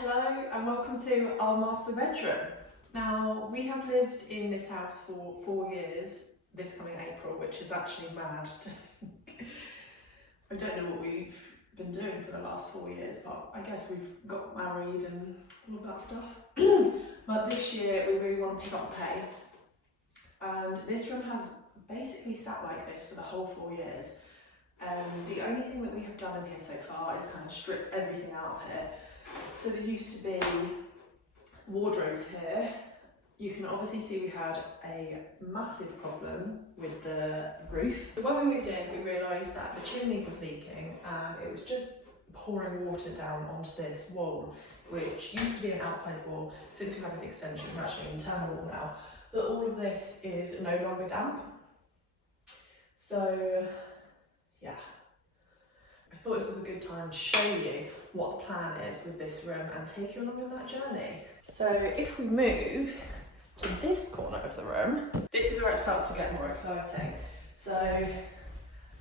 Hello and welcome to our master bedroom. Now, we have lived in this house for 4 years, this coming April, which is actually mad. I don't know what we've been doing for the last 4 years, but I guess we've got married and all of that stuff. But this year we really want to pick up the pace. And this room has basically sat like this for the whole 4 years. The only thing that we have done in here so far is kind of strip everything out of here. So there used to be wardrobes here. You can obviously see we had a massive problem with the roof. When we moved in, we realised that the chimney was leaking and it was just pouring water down onto this wall, which used to be an outside wall. Since we have an extension, we're actually an internal wall now. But all of this is no longer damp. So, yeah. I thought this was a good time to show you what the plan is with this room and take you along on that journey. So if we move to this corner of the room, this is where it starts to get more exciting. So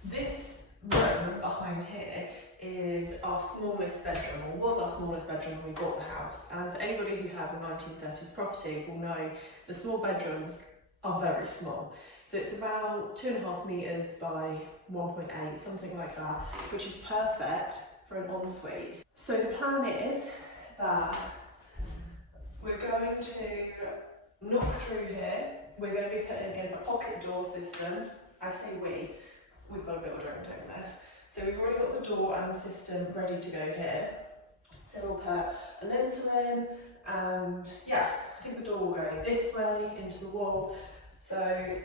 this room behind here is our smallest bedroom, or was our smallest bedroom when we bought the house. And for anybody who has a 1930s property will know the small bedrooms are very small. So it's about 2.5 metres by 1.8, something like that, which is perfect for an ensuite. So the plan is that we're going to knock through here. We're going to be putting in a pocket door system. I say we've got a builder in doing this. So we've already got the door and the system ready to go here. So we'll put a lintel in, and yeah, I think the door will go this way into the wall. So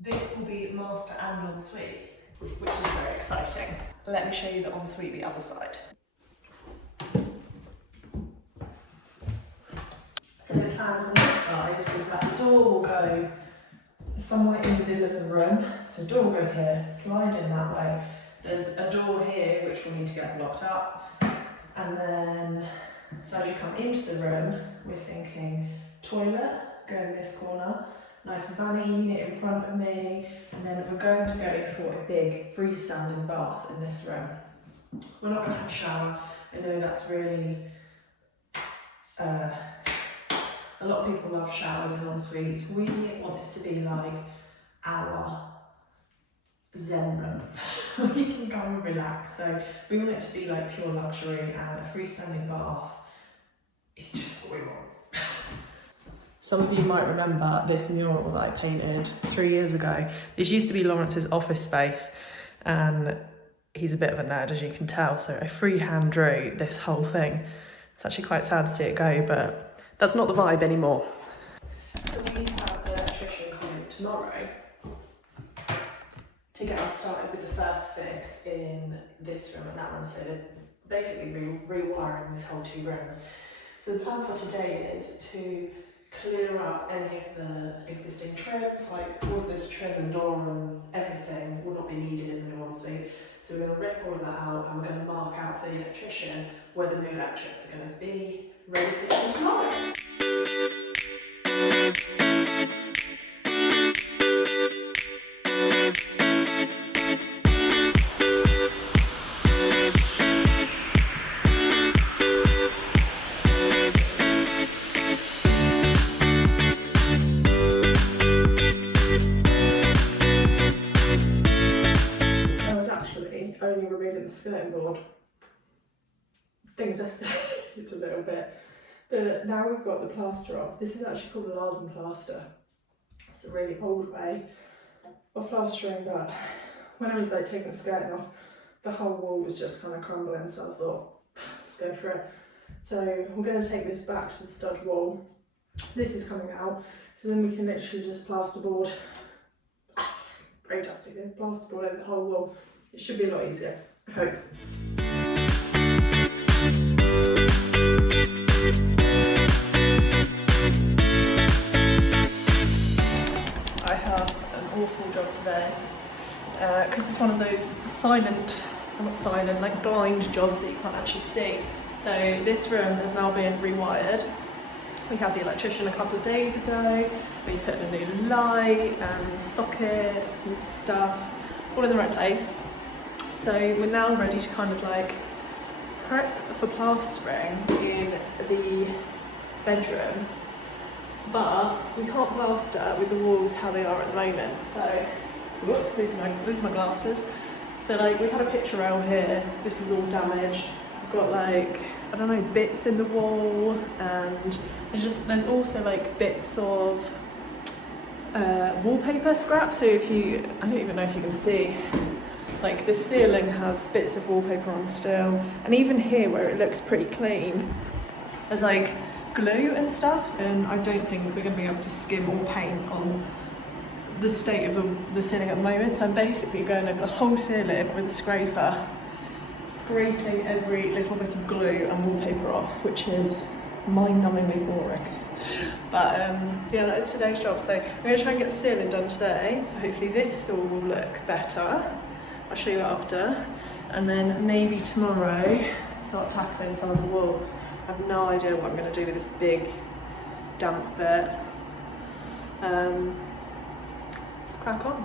this will be master and ensuite, which is very exciting. Let me show you the ensuite the other side. So the plan from this side is that the door will go somewhere in the middle of the room. So the door will go here, slide in that way. There's a door here which will need to get blocked up. And then, so as you come into the room, we're thinking toilet, go in this corner. Nice vanity unit in front of me, and then we're going to go for a big freestanding bath in this room. We're not going to have a shower. I know that's really, a lot of people love showers in en-suites. We want this to be like our zen room. We can go and relax, so we want it to be like pure luxury, and a freestanding bath is just what we want. Some of you might remember this mural that I painted 3 years ago. This used to be Lawrence's office space, and he's a bit of a nerd, as you can tell, so I freehand drew this whole thing. It's actually quite sad to see it go, but that's not the vibe anymore. So we have the electrician coming tomorrow to get us started with the first fix in this room and that room, so they're basically rewiring this whole 2 rooms. So the plan for today is to clear up any of the existing trims, like all of this trim and door and everything will not be needed in the new ensuite. So we're going to rip all of that out, and we're going to mark out for the electrician where the new electrics are going to be, ready for them tomorrow. Only removing the skirting board. Things escalated a little bit, but now we've got the plaster off. This is actually called a Larden plaster. It's a really old way of plastering, but when I was like taking the skirting off, the whole wall was just kind of crumbling, so I thought, let's go for it. So we're going to take this back to the stud wall. This is coming out, so then we can literally just plasterboard, very dusty here, plasterboard over the whole wall. It should be a lot easier, I hope. I have an awful job today because it's one of those silent, well, not silent, like blind jobs that you can't actually see. So this room has now been rewired. We had the electrician a couple of days ago. He's put in a new light and sockets and stuff, all in the right place. So we're now ready to kind of like prep for plastering in the bedroom, but we can't plaster with the walls how they are at the moment. So, lose my glasses. So like we had a picture out here, this is all damaged. I've got like, I don't know, bits in the wall, and there's also like bits of wallpaper scrap. So I don't even know if you can see, like this ceiling has bits of wallpaper on still, and even here where it looks pretty clean, there's like glue and stuff, and I don't think we're going to be able to skim or paint on the state of the ceiling at the moment. So I'm basically going over the whole ceiling with a scraper, scraping every little bit of glue and wallpaper off, which is mind-numbingly boring. But yeah, that is today's job. So I'm going to try and get the ceiling done today, so hopefully this all will look better. I'll show you after, and then maybe tomorrow start tackling some of the walls. I have no idea what I'm going to do with this big damp bit. Let's crack on.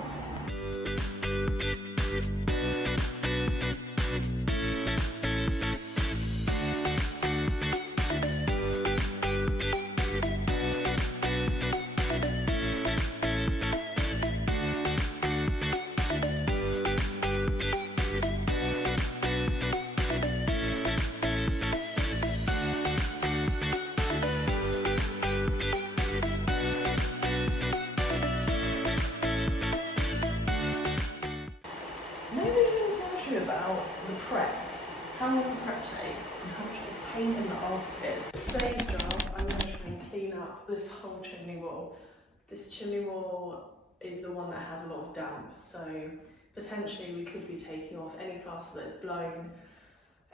About the prep, how long the prep takes, and how much of a pain in the arse it is. Today's job, I'm going to try and clean up this whole chimney wall. This chimney wall is the one that has a lot of damp, so potentially we could be taking off any plaster that's blown,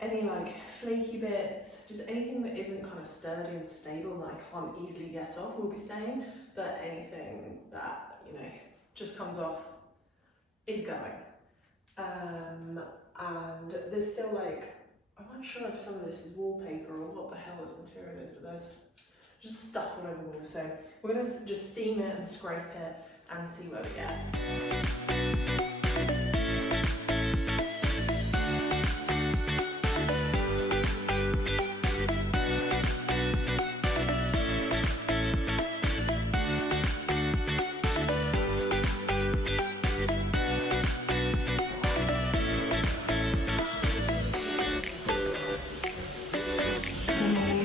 any like flaky bits, just anything that isn't kind of sturdy and stable that I can't easily get off will be staying, but anything that, you know, just comes off is going. And there's still like, I'm not sure if some of this is wallpaper or what the hell this material is, but there's just stuff all over the wall. So we're going to just steam it and scrape it and see what we get.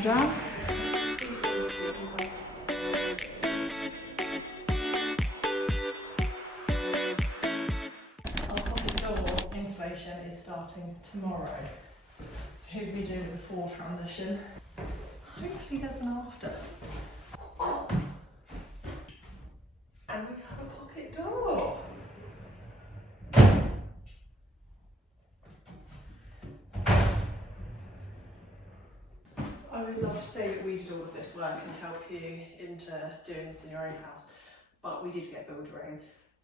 Down. Our pocket door installation is starting tomorrow. So here's me doing the before transition. Hopefully there's an after. And we have a pocket door. I would love to say that we did all of this work and help you into doing this in your own house, but we did get builder in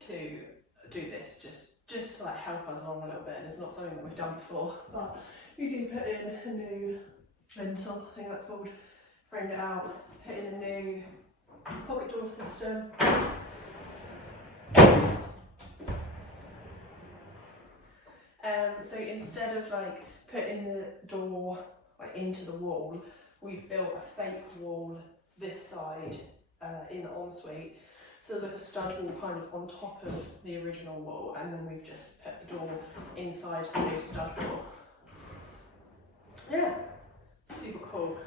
to do this just to like help us along a little bit, and it's not something that we've done before. But usually put in a new lintel, I think that's called, framed it out, put in a new pocket door system. So instead of like putting the door like into the wall, we've built a fake wall this side in the ensuite. So there's like a stud wall kind of on top of the original wall, and then we've just put the door inside the new stud wall. Yeah, super cool.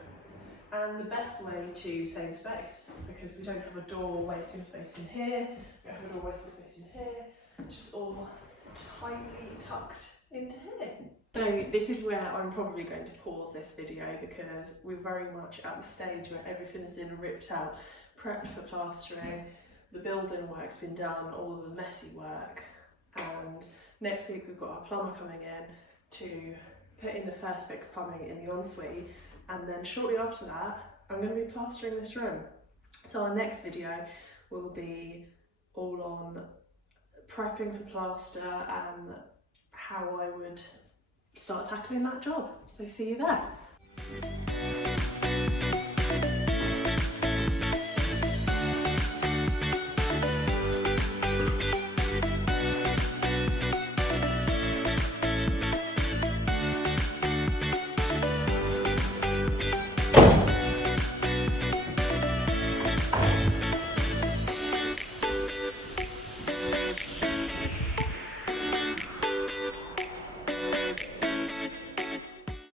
And the best way to save space, because we don't have a door wasting space in here, we don't have a door wasting space in here, just all tightly tucked into here. So this is where I'm probably going to pause this video, because we're very much at the stage where everything's been ripped out, prepped for plastering, the building work's been done, all of the messy work, and next week we've got our plumber coming in to put in the first fix plumbing in the ensuite, and then shortly after that I'm going to be plastering this room. So our next video will be all on prepping for plaster and how I would start tackling that job. So see you there.